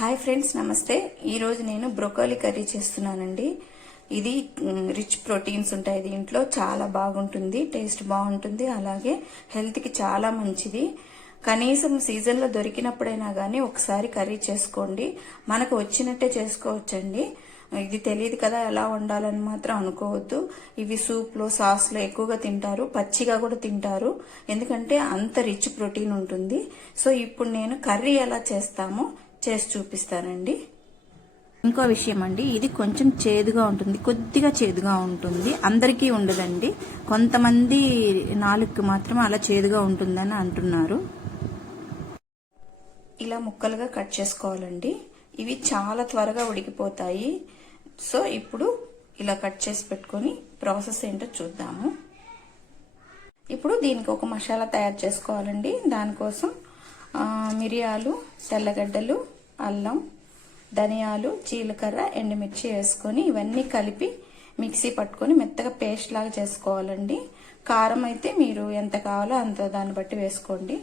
Hi friends, నమస్తే. ఈరోజు నేను బ్రోకోలీ కర్రీ చేస్తున్నానండి. ఇది రిచ్ ప్రోటీన్స్ ఉంటాయి దీంట్లో. చాలా బాగుంటుంది, టేస్ట్ బాగుంటుంది, అలాగే హెల్త్కి చాలా మంచిది. కనీసం సీజన్లో దొరికినప్పుడైనా కానీ ఒకసారి కర్రీ చేసుకోండి. మనకు వచ్చినట్టే చేసుకోవచ్చండి. ఇది తెలియదు కదా ఎలా వండాలని మాత్రం అనుకోవద్దు. ఇవి సూప్లో, సాస్లో ఎక్కువగా తింటారు, పచ్చిగా కూడా తింటారు, ఎందుకంటే అంత రిచ్ ప్రోటీన్ ఉంటుంది. సో ఇప్పుడు నేను కర్రీ ఎలా చేస్తామో చేసి చూపిస్తానండి. ఇంకో విషయం అండి, ఇది కొంచెం చేదుగా ఉంటుంది, కొద్దిగా చేదుగా ఉంటుంది. అందరికీ ఉండదండి, కొంతమంది నాలుగుకి మాత్రం అలా చేదుగా ఉంటుందని అంటున్నారు. ఇలా ముక్కలుగా కట్ చేసుకోవాలండి. ఇవి చాలా త్వరగా ఉడికిపోతాయి. సో ఇప్పుడు ఇలా కట్ చేసి పెట్టుకొని ప్రాసెస్ ఏంటో చూద్దాము. ఇప్పుడు దీనికి ఒక మసాలా తయారు చేసుకోవాలండి. దానికోసం మిరియాలు, తెల్లగడ్డలు, అల్లం, ధనియాలు, జీలకర్ర, ఎండుమిర్చి వేసుకొని ఇవన్నీ కలిపి మిక్సీ పట్టుకొని మెత్తగా పేస్ట్ లాగా చేసుకోవాలండి. కారం అయితే మీరు ఎంత కావాలో అంత దాన్ని బట్టి వేసుకోండి.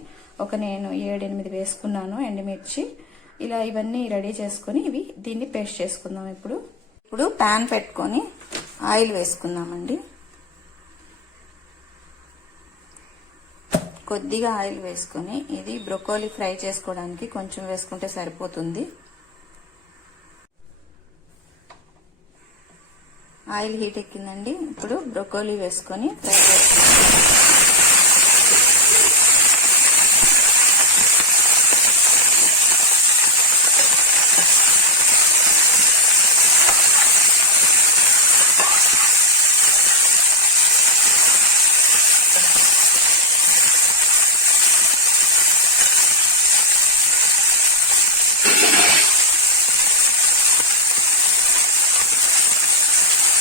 నేను 7-8 వేసుకున్నాను ఎండుమిర్చి. ఇలా ఇవన్నీ రెడీ చేసుకొని దీన్ని పేస్ట్ చేసుకుందాం. ఇప్పుడు ప్యాన్ పెట్టుకొని ఆయిల్ వేసుకుందామండి. కొద్దిగా ఆయిల్ వేసుకొని, ఇది బ్రోకోలీ ఫ్రై చేసుకోవడానికి కొంచెం వేసుకుంటే సరిపోతుంది. ఆయిల్ హీట్ ఎక్కిందండి. ఇప్పుడు బ్రోకోలీ వేసుకొని ఫ్రై చేసుకుంటాం.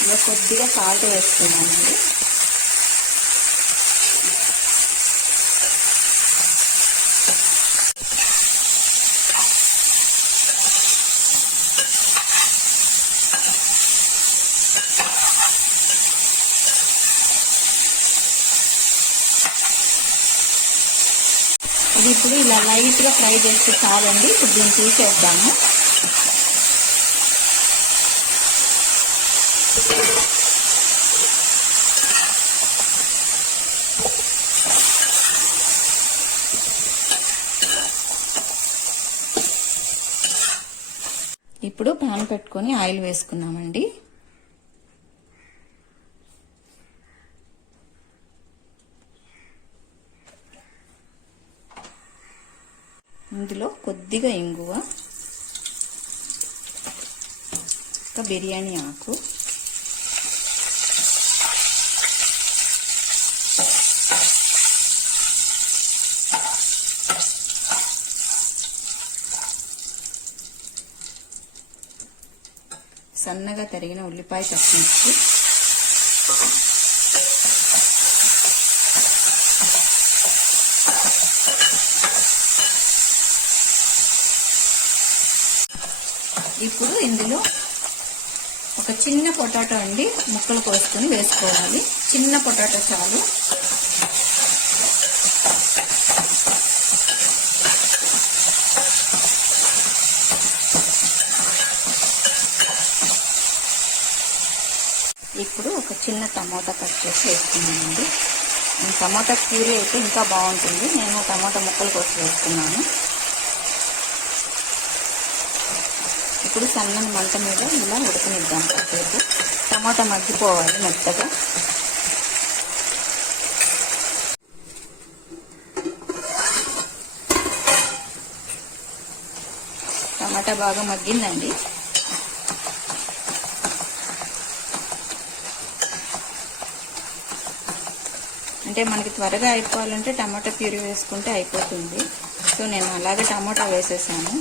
ఇలా కొద్దిగా సాల్ట్ వేసుకున్నానండి. ఇది ఇప్పుడు ఇలా లైట్ గా ఫ్రై చేస్తే చాలండి. ఇప్పుడు దీన్ని తీసేద్దాము. ఇప్పుడు పాన్ పెట్టుకొని ఆయిల్ వేసుకున్నామండి. ఇందులో కొద్దిగా ఇంగువ, ఒక బిర్యానీ ఆకు, సన్నగా తరిగిన ఉల్లిపాయ పచ్చిమిర్చి, ఇప్పుడు ఇందులో ఒక చిన్న పొటాటో అండి ముక్కలు కోసుకొని వేసుకోవాలి. చిన్న పొటాటో చాలు. ఇప్పుడు ఒక చిన్న టమాటా కట్ చేసి వేసుకున్నానండి. టమాటా ప్యూరీ అయితే ఇంకా బాగుంటుంది. నేను టమాటా ముక్కలు కోసి వేసుకున్నాను. ఇప్పుడు సన్నని మంట మీద ఇలా ఉడకనిద్దాం కాసేపు. టమాటా మగ్గిపోవాలి మెత్తగా. టమాటా బాగా మగ్గిందండి. అంటే మనకి త్వరగా అయిపోవాలంటే టమాటా ప్యూరీ వేసుకుంటే అయిపోతుంది. సో నేను అలాగే టమాటా వేసేసాను.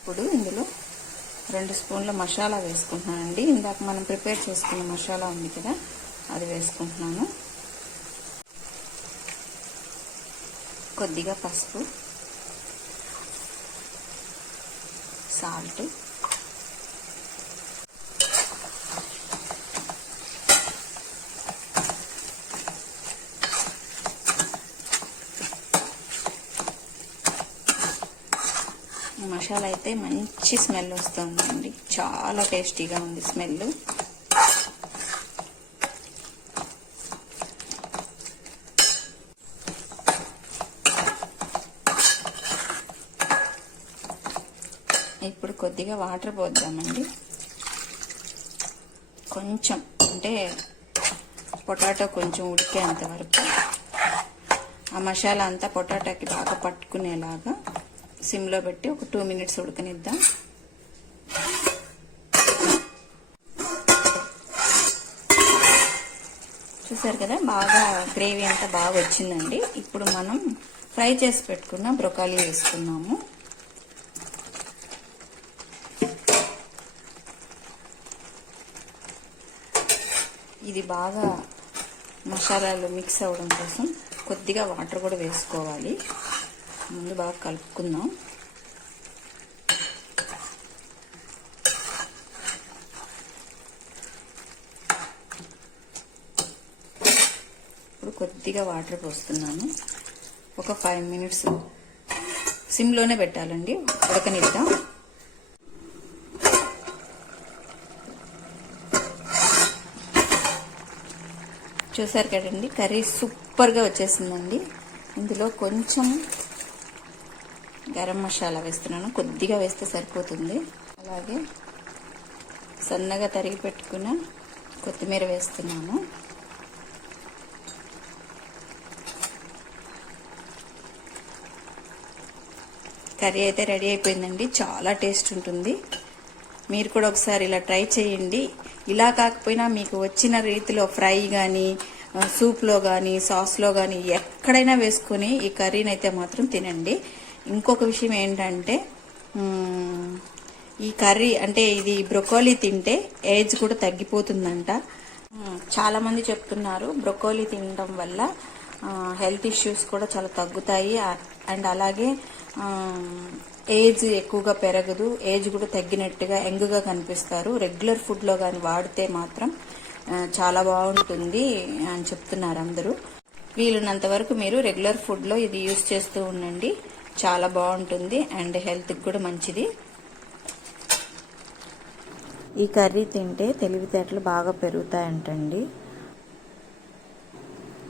ఇప్పుడు ఇందులో 2 స్పూన్ల మసాలా వేసుకుంటున్నానండి. ఇందాక మనం ప్రిపేర్ చేసుకున్న మసాలా ఉంది కదా, అది వేసుకుంటున్నాను. కొద్దిగా పసుపు, సాల్ట్, మసాలా అయితే మంచి స్మెల్ వస్తుందండి, చాలా టేస్టీగా ఉంది స్మెల్. ఇప్పుడు కొద్దిగా వాటర్ పోద్దామండి, కొంచెం అంటే పొటాటో కొంచెం ఉడికేంత వరకు. ఆ మసాలా అంతా పొటాటోకి బాగా పట్టుకునేలాగా సిమ్లో పెట్టి ఒక 2 మినిట్స్ ఉడకనిద్దాం. చూసారు కదా, బాగా గ్రేవీ అంతా బాగా వచ్చిందండి. ఇప్పుడు మనం ఫ్రై చేసి పెట్టుకున్న బ్రొకాలీ వేసుకున్నాము. ఇది బాగా మసాలాలు మిక్స్ అవ్వడం కోసం కొద్దిగా వాటర్ కూడా వేసుకోవాలి. ముందు బాగా కలుపుకుందాం. ఇప్పుడు కొద్దిగా వాటర్ పోస్తున్నాను. ఒక 5 మినిట్స్ సిమ్లోనే పెట్టాలండి, ఉడకనిద్దాం. చూసారు కదండి, కర్రీ సూపర్గా వచ్చేసిందండి. ఇందులో కొంచెం గరం మసాలా వేస్తున్నాను, కొద్దిగా వేస్తే సరిపోతుంది. అలాగే సన్నగా తరిగి పెట్టుకున్న కొత్తిమీర వేస్తున్నాను. కర్రీ అయితే రెడీ అయిపోయిందండి, చాలా టేస్ట్ ఉంటుంది. మీరు కూడా ఒకసారి ఇలా ట్రై చేయండి. ఇలా కాకపోయినా మీకు వచ్చిన రీతిలో ఫ్రై కానీ, సూప్లో కానీ, సాస్లో కానీ ఎక్కడైనా వేసుకొని ఈ కర్రీని అయితే మాత్రం తినండి. ఇంకొక విషయం ఏంటంటే, ఈ కర్రీ అంటే ఇది బ్రొకోలీ తింటే ఏజ్ కూడా తగ్గిపోతుందంట. చాలామంది చెప్తున్నారు బ్రొకోలీ తినడం వల్ల హెల్త్ ఇష్యూస్ కూడా చాలా తగ్గుతాయి. అండ్ అలాగే ఏజ్ ఎక్కువగా పెరగదు, ఏజ్ కూడా తగ్గినట్టుగా యంగ్గా కనిపిస్తారు. రెగ్యులర్ ఫుడ్లో కానీ వాడితే మాత్రం చాలా బాగుంటుంది అని చెప్తున్నారు అందరూ. వీలున్నంత వరకు మీరు రెగ్యులర్ ఫుడ్లో ఇది యూస్ చేస్తూ ఉండండి, చాలా బాగుంటుంది అండ్ హెల్త్కి కూడా మంచిది. ఈ కర్రీ తింటే తెలివితేటలు బాగా పెరుగుతాయంటండి.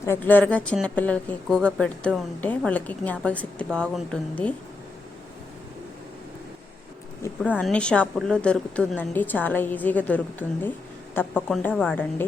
రెగ్యులర్గా చిన్నపిల్లలకి ఎక్కువగా పెడుతూ ఉంటే వాళ్ళకి జ్ఞాపక శక్తి బాగుంటుంది. ఇప్పుడు అన్ని షాపుల్లో దొరుకుతుందండి, చాలా ఈజీగా దొరుకుతుంది. తప్పకుండా వాడండి.